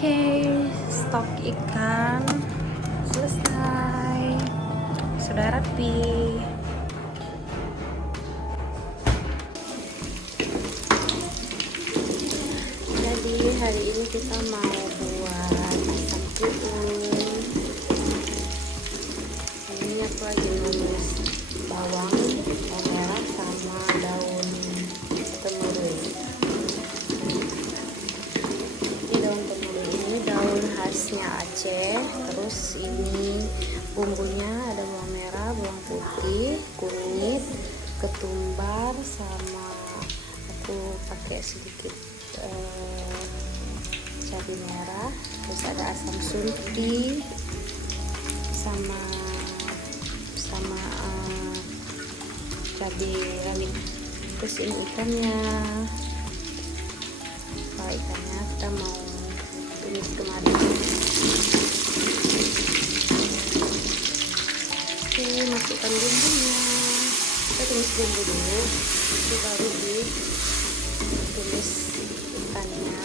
Oke, stok ikan selesai, sudah rapi. Jadi hari ini kita mau buat asam keung. Ini aku lagi numis bawang merah sama daun temurui. Ini daun temurui ini daun khasnya Aceh. Terus ini bumbunya ada bawang merah, bawang putih, kunyit, ketumbar, sama aku pakai sedikit cabai merah. Terus ada asam sunti sama cabai rawit. Terus ini ikannya. Kalau ikannya kita mau tumis kemarin. Oke, masukkan bumbunya. Kita tumis bumbu dulu, itu baru ditumis ikannya.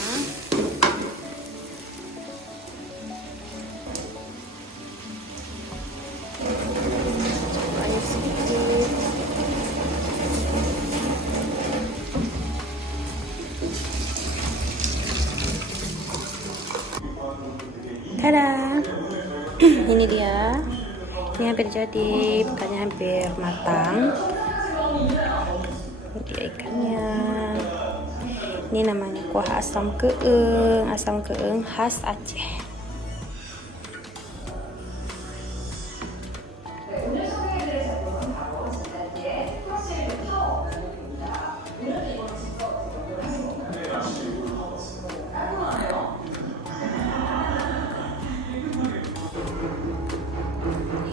Air sedikit. Tada! Ini dia. Ini hampir jadi, ikannya hampir matang. Ini dia ikannya. Ini namanya kuah asam keung khas Aceh.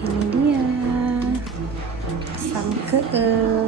Ini dia asam keung.